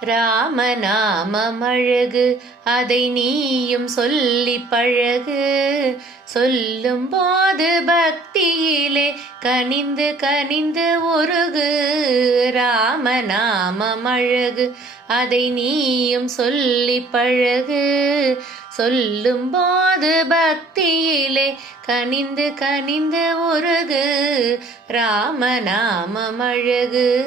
ராமநாமமழகு அதை நீயும் சொல்லி பழகு. சொல்லும் போது பக்தியிலே கனிந்து கனிந்து உருகு. ராமநாமமழகு அதை நீயும் சொல்லி பழகு. சொல்லும் போது பக்தியிலே கனிந்து கனிந்து உருகு. ராமநாமமழகு.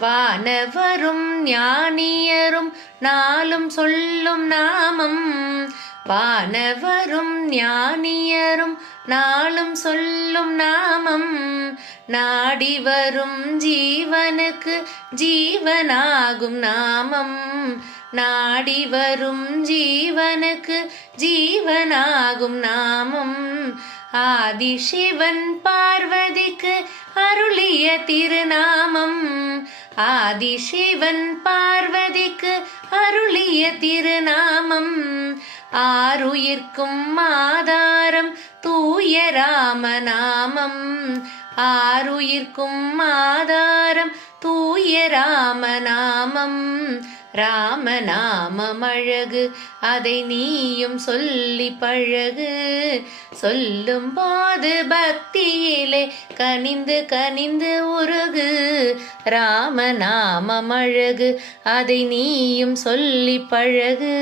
வானவரும் ஞானியரும் நாளும் சொல்லும் நாமம். வானவரும் ஞானியரும் நாளும் சொல்லும் நாமம். நாடி வரும் ஜீவனுக்கு ஜீவனாகும் நாமம். நாடி வரும் ஜீவனுக்கு ஜீவனாகும் நாமம். ஆதிசிவன் பார்வதிக்கு அருளிய திருநாமம். ஆதிசிவன் பார்வதிக்கு அருளிய திருநாமம். ஆருயிர்க்கும் ஆதாரம் தூய ராமநாமம். ஆருயிர்க்கும் ஆதாரம் தூய ராமநாமம். ராமநாமமழகு அதை நீயும் சொல்லி பழகு. சொல்லும் போது பக்தியிலே கனிந்து கனிந்து உருகு. ராமநாமமழகு அதை நீயும் சொல்லி பழகு.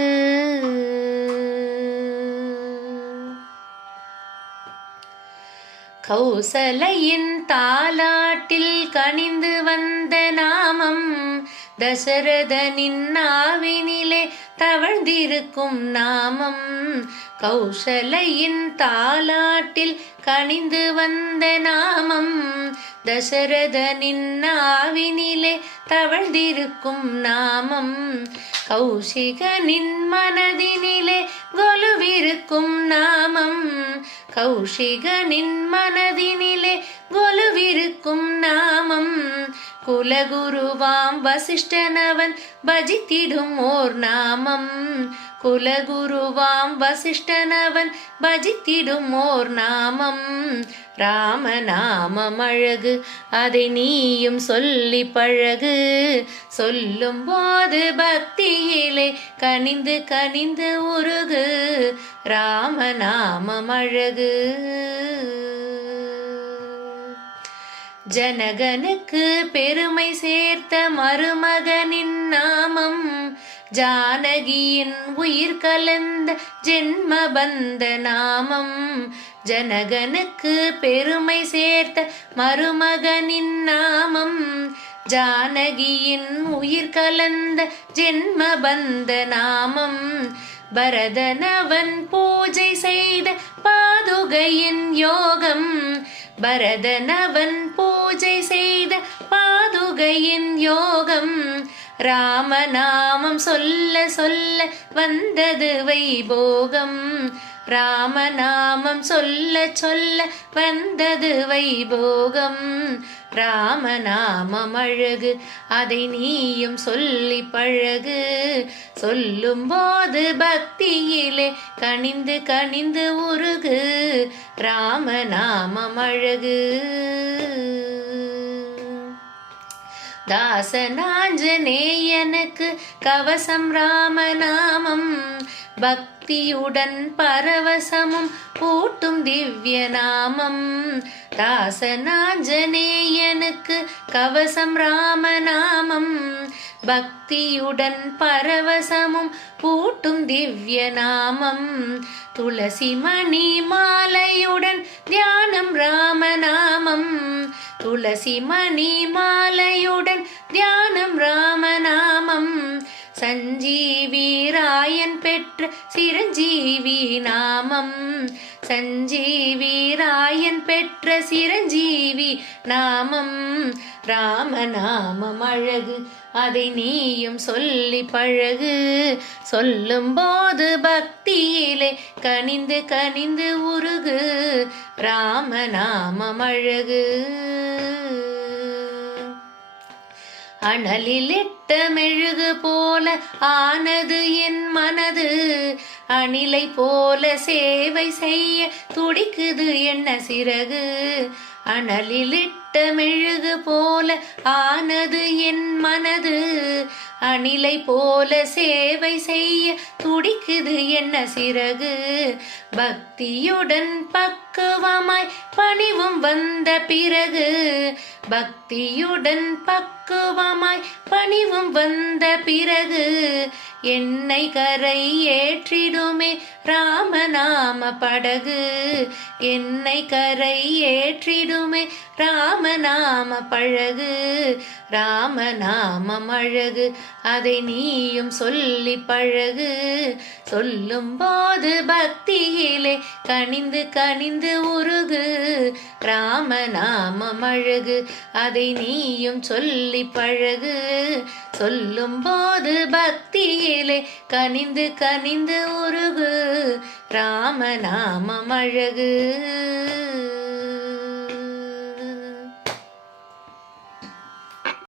கௌசலையின் தாலாட்டில் கனிந்து வந்த நாமம். தசரதனின் நாவினிலே தவழ்ந்திருக்கும் நாமம். கௌசலையின் தாலாட்டில் கனிந்து வந்த நாமம். தசரதனின் நாவினிலே தவழ்ந்திருக்கும் நாமம். கௌஷிகனின் மனதினிலே கொலுவிருக்கும் நாமம். கௌஷிகனின் மனதினிலே கொலுவிருக்கும் நாமம். குலகுருவாம் வசிஷ்டனவன் பஜித்திடும் ஓர் நாமம். குலகுருவாம் வசிஷ்டனவன் பஜித்திடும் ஓர் நாமம். ராமநாமமழகு அதை நீயும் சொல்லி பழகு. சொல்லும் போது பக்தியிலே கனிந்து கனிந்து உருகு. ராமநாமமழகு. ஜனகனுக்கு பெருமை சேர்த்த மருமகனின் நாமம். ஜானகியின் உயிர் கலந்த ஜென்மபந்த நாமம். ஜனகனுக்கு பெருமை சேர்த்த மருமகனின் நாமம். ஜானகியின் உயிர் கலந்த ஜென்மபந்த நாமம். பரதனவன் பூஜை செய்த பாதுகையின் யோகம். பரதனவன் பூஜை செய்த பாதுகையின் யோகம். ராமநாமம் சொல்ல சொல்ல வந்தது வைபோகம். ராமநாமம் சொல்ல சொல்ல வந்தது வைபோகம். ராமநாமமழகு அதை நீயும் சொல்லி பழகு. சொல்லும் போது பக்தியிலே கனிந்து கனிந்து உருகு. ராமநாமமழகு. தாசனாஞ்சனேயனுக்கு கவசம் ராமநாமம். பக்தியுடன் பரவசமும் பூட்டும் திவ்ய நாமம். தாசனாஞ்சனேயனுக்கு கவசம் ராமநாமம். பக்தியுடன் பரவசமும் பூட்டும் திவ்ய நாமம். துளசி மணி மாலையுடன் தியானம் ராமநாமம். துளசி மணி மாலையுடன் தியானம் ராமநாமம். சஞ்சீவி ராயன் பெற்ற சிரஞ்சீவி நாமம். சஞ்சீவி ராயன் பெற்ற சிரஞ்சீவி நாமம். ராமநாமமழகு அதை நீயும் சொல்லி பழகு. சொல்லும் போது பக்தியிலே கனிந்து கனிந்து உருகு. ராமநாமமழகு. அனலிலிட்ட மெழுகு போல ஆனது என் மனது. அணிலை போல சேவை செய்ய துடிக்குது என்ன சிறகு அனலிலிட்ட மெழுகு போல ஆனது என் மனது அணிலை போல சேவை செய்ய துடிக்குது என்ன சிறகு பக்தியுடன் பக்குவமாய் பணிவும் வந்த பிறகு பக்தியுடன் பக்குவமாய் பணிவும் வந்த பிறகு என்னை கரை ஏற்றிடுமே ராமநாம படகு என்னை கரை ஏற்றிடுமே ராமநாம பழகு ராமநாமம் அழகு அதை நீயும் சொல்லி பழகு சொல்லும் போது பக்தியிலே கனிந்து கனிந்து உருகு ராமநாமம் அழகு அதை நீயும் சொல்லி பழகு சொல்லும் போது பக்தியிலே கனிந்து கனிந்து உருகு ராமநாமம் அழகு